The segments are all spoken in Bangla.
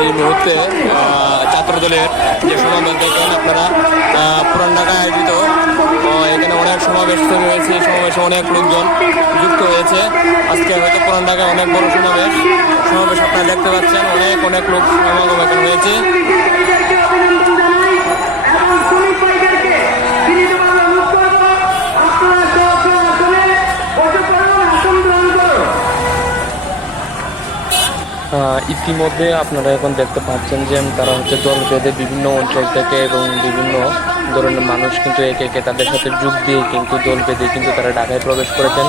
এই মুহূর্তে আহ, ছাত্র দলের যে সমাবেশ দেখেন আপনারা পুরান ঢাকায় আয়োজিত এখানে অনেক সমাবেশ হয়েছে এই সমাবেশে অনেক লোকজন যুক্ত হয়েছে। আজকে হয়তো পুরান ঢাকায় অনেক বড় সমাবেশ। সমাবেশ আপনারা দেখতে পাচ্ছেন অনেক অনেক লোক সমাগম এখানে হয়েছে। ইতিমধ্যে আপনারা এখন দেখতে পাচ্ছেন যে তারা হচ্ছে দল বেঁধে বিভিন্ন অঞ্চল থেকে এবং বিভিন্ন ধরনের মানুষ কিন্তু একে একে তাদের সাথে যোগ দিয়ে কিন্তু দল বেঁধে কিন্তু তারা ঢাকায় প্রবেশ করেছেন।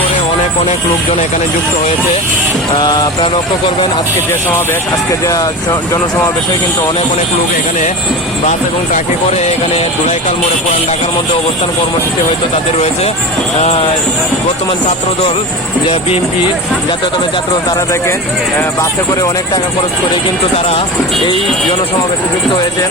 করে অনেক অনেক লোকজন এখানে যুক্ত হয়েছে। আপনারা লক্ষ্য করবেন, আজকে যে সমাবেশ, আজকে যে জনসমাবেশে কিন্তু অনেক অনেক লোক এখানে বাস এবং ট্রাকে করে এখানে দুলাইকাল মোড়ে পুরান ঢাকার মধ্যে অবস্থান কর্মসূচি হয়তো তাদের রয়েছে। বর্তমান ছাত্র দল যে বিএনপি জাতীয়তাবাদী ছাত্র তারা দেখেন বাসে করে অনেক টাকা খরচ করে কিন্তু তারা এই জনসমাবেশে যুক্ত হয়েছেন।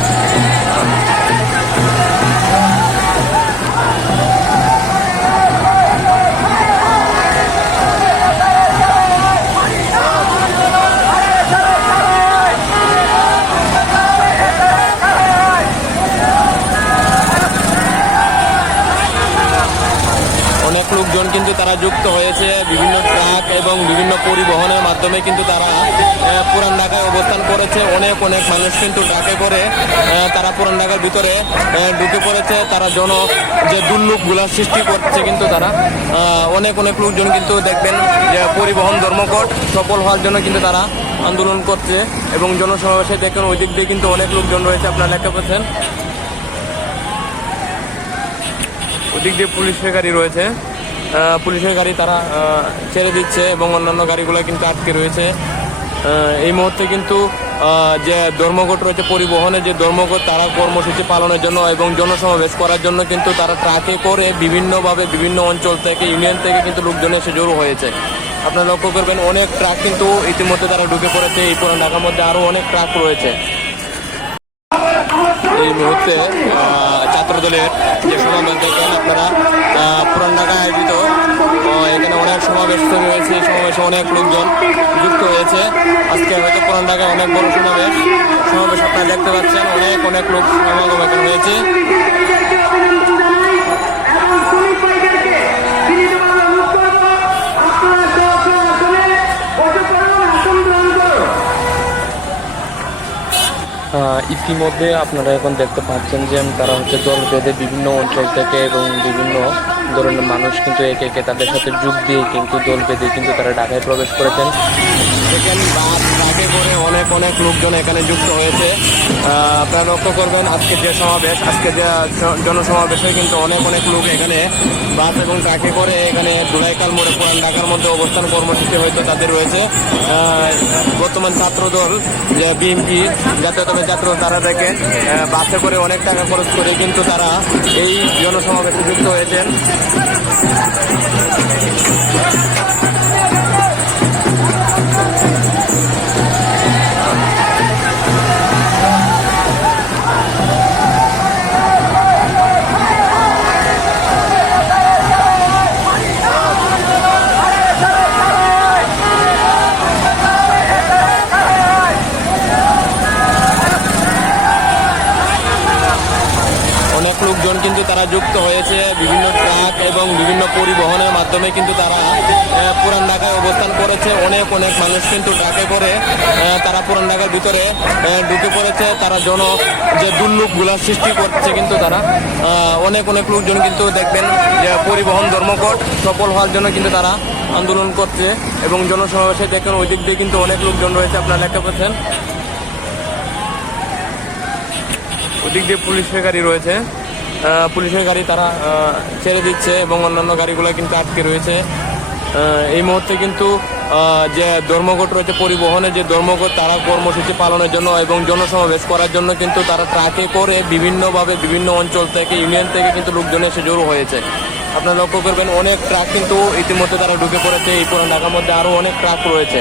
লোকজন কিন্তু তারা যুক্ত হয়েছে। বিভিন্ন ট্রাক এবং বিভিন্ন পরিবহনের মাধ্যমে কিন্তু তারা পুরান ঢাকায় অবস্থান করেছে। অনেক অনেক মানুষ কিন্তু ট্রাকে করে তারা পুরান ঢাকার ভিতরে ঢুকে পড়েছে। তারা জন, যে দুর্লভগুলা সৃষ্টি করছে কিন্তু তারা অনেক অনেক লোকজন কিন্তু দেখবেন যে পরিবহন ধর্মঘট সফল হওয়ার জন্য কিন্তু তারা আন্দোলন করছে এবং জনসমাবেশে দেখেন ওই দিক দিয়ে কিন্তু অনেক লোকজন রয়েছে। আপনারা লেখা পাচ্ছেন। ওদিক দিয়ে পুলিশের গাড়ি রয়েছে। পুলিশের গাড়ি তারা ছেড়ে দিচ্ছে এবং অন্যান্য গাড়িগুলো কিন্তু আটকে রয়েছে। এই মুহূর্তে কিন্তু যে ধর্মঘট রয়েছে, পরিবহনে যে ধর্মঘট, তারা কর্মসূচি পালনের জন্য এবং জনসমাবেশ করার জন্য কিন্তু তারা ট্রাকে করে বিভিন্নভাবে বিভিন্ন অঞ্চল থেকে, ইউনিয়ন থেকে কিন্তু লোকজন এসে জড়ো হয়েছে। আপনারা লক্ষ্য করবেন, অনেক ট্রাক কিন্তু ইতিমধ্যে তারা ঢুকে পড়েছে। এই পুরান ঢাকার মধ্যে আরও অনেক ট্রাক রয়েছে। এই মুহূর্তে ছাত্র দলের যে সমাবেশ দেখেন আপনারা পুরান ঢাকায় আয়োজিত। এখানে অনেক সমাবেশ তৈরি হয়েছে, এই সমাবেশে অনেক লোকজন যুক্ত হয়েছে। আজকে হয়তো পুরান ঢাকায় অনেক বড় সমাবেশ। সমাবেশ আপনারা দেখতে পাচ্ছেন, অনেক অনেক লোক সমাগম এখানে হয়েছে। ইতিমধ্যে আপনারা এখন দেখতে পাচ্ছেন যে তারা হচ্ছে দল বেঁধে বিভিন্ন অঞ্চল থেকে এবং বিভিন্ন ধরনের মানুষ কিন্তু একে একে তাদের সাথে যোগ দিয়ে কিন্তু দল বেঁধে কিন্তু তারা ঢাকায় প্রবেশ করেছেন। দেখেন বাস ট্রাকে করে অনেক অনেক লোকজন এখানে যুক্ত হয়েছে। আপনারা লক্ষ্য করবেন আজকে যে সমাবেশ আজকে যে জনসমাবেশে কিন্তু অনেক অনেক লোক এখানে বাস এবং ট্রাকে করে এখানে দুলাইকাল মোড়ে পুরান ঢাকার মধ্যে অবস্থান কর্মসূচি হয়তো তাদের রয়েছে। বর্তমান ছাত্র দল যে বিএনপি জাতীয়তাবাদী ছাত্র তারা আহ, বাসে করে অনেক টাকা খরচ করে কিন্তু তারা এই জনসমাবেশে যুক্ত হয়েছেন। অনেক লোকজন কিন্তু তারা যুক্ত হয়েছে, বিভিন্ন ট্রাক এবং বিভিন্ন পরিবহনের মাধ্যমে কিন্তু তারা পুরান ঢাকায় অবস্থান করেছে। অনেক অনেক মানুষ কিন্তু ট্রাকে করে তারা পুরান ঢাকার ভিতরে ঢুকে পড়েছে। তারা জন, যে দুর্লভগুলা সৃষ্টি করছে কিন্তু তারা অনেক অনেক লোকজন কিন্তু দেখবেন যে পরিবহন ধর্মঘট সফল হওয়ার জন্য কিন্তু তারা আন্দোলন করছে এবং জনসমাবেশে দেখেন ওই দিক দিয়ে কিন্তু অনেক লোকজন রয়েছে। আপনারা লেখা পাচ্ছেন। ওদিক দিয়ে পুলিশের গাড়ি রয়েছে। পুলিশের গাড়ি তারা ছেড়ে দিচ্ছে এবং অন্যান্য গাড়িগুলো কিন্তু আটকে রয়েছে। এই মুহূর্তে কিন্তু যে ধর্মঘট রয়েছে, পরিবহনে যে ধর্মঘট, তারা কর্মসূচি পালনের জন্য এবং জনসমাবেশ করার জন্য কিন্তু তারা ট্রাকে করে বিভিন্নভাবে বিভিন্ন অঞ্চল থেকে, ইউনিয়ন থেকে কিন্তু লোকজন এসে জড়ো হয়েছে। আপনারা লক্ষ্য করবেন, অনেক ট্রাক কিন্তু ইতিমধ্যে তারা ঢুকে পড়েছে। এই পুরান ঢাকার মধ্যে আরও অনেক ট্রাক রয়েছে।